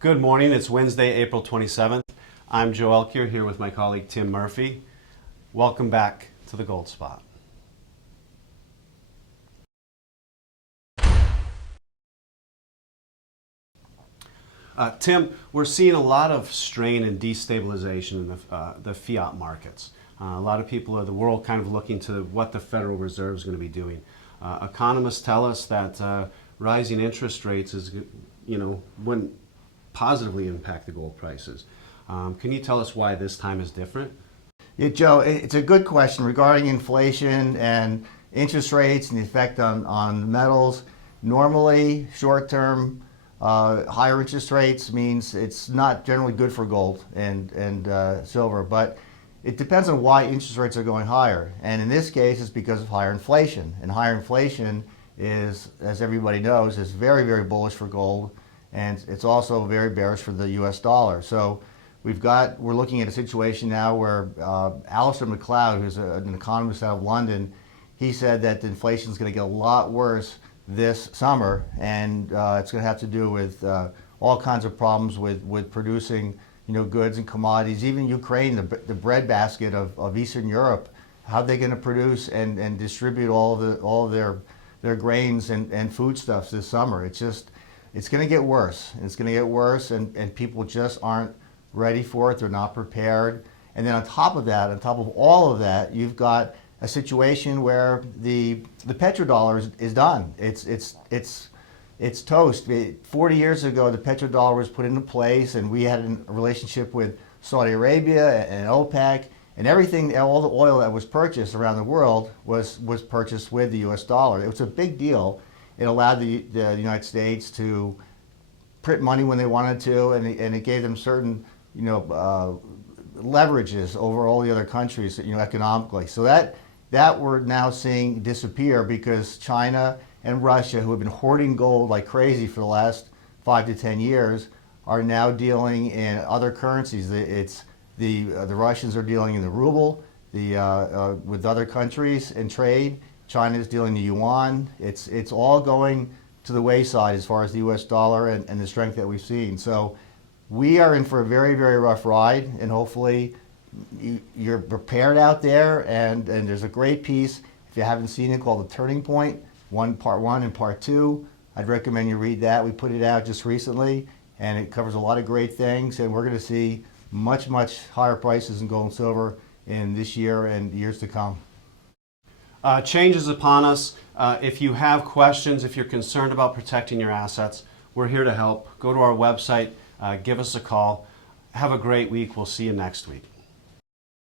Good morning. It's Wednesday, April 27th. I'm Joe Elkier here with my colleague Tim Murphy. Welcome back to the Gold Spot. Tim, we're seeing a lot of strain and destabilization in the fiat markets. A lot of people of the world kind of looking to what the Federal Reserve is going to be doing. Economists tell us that rising interest rates wouldn't positively impact the gold prices. Can you tell us why this time is different? Yeah, Joe, it's a good question regarding inflation and interest rates and the effect on metals. Normally, short-term higher interest rates means it's not generally good for gold and silver, but it depends on why interest rates are going higher. And in this case, it's because of higher inflation. And higher inflation is, as everybody knows, is very, very bullish for gold, and it's also very bearish for the US dollar. So we're looking at a situation now where Alistair McLeod, who's an economist out of London, he said that the inflation is going to get a lot worse this summer, and it's going to have to do with all kinds of problems with producing goods and commodities. Even Ukraine, the breadbasket of Eastern Europe, how they're going to produce and distribute all of their grains and foodstuffs this summer. It's going to get worse. It's going to get worse, and people just aren't ready for it. They're not prepared. And then on top of that, on top of all of that, you've got a situation where the petrodollar is done. It's toast. 40 years ago, the petrodollar was put into place, and we had a relationship with Saudi Arabia and OPEC, and everything, all the oil that was purchased around the world was purchased with the US dollar. It was a big deal. It allowed the United States to print money when they wanted to, and it gave them certain leverages over all the other countries economically. So that we're now seeing disappear because China and Russia, who have been hoarding gold like crazy for the last 5 to 10 years, are now dealing in other currencies. The Russians are dealing in the ruble with other countries in trade. China is dealing the yuan. It's all going to the wayside as far as the US dollar and the strength that we've seen. So we are in for a very, very rough ride, and hopefully you're prepared out there. And there's a great piece, if you haven't seen it, called The Turning Point, part one and part two. I'd recommend you read that. We put it out just recently, and it covers a lot of great things, and we're going to see much, much higher prices in gold and silver in this year and years to come. Change is upon us. If you have questions, if you're concerned about protecting your assets, we're here to help. Go to our website, give us a call. Have a great week. We'll see you next week.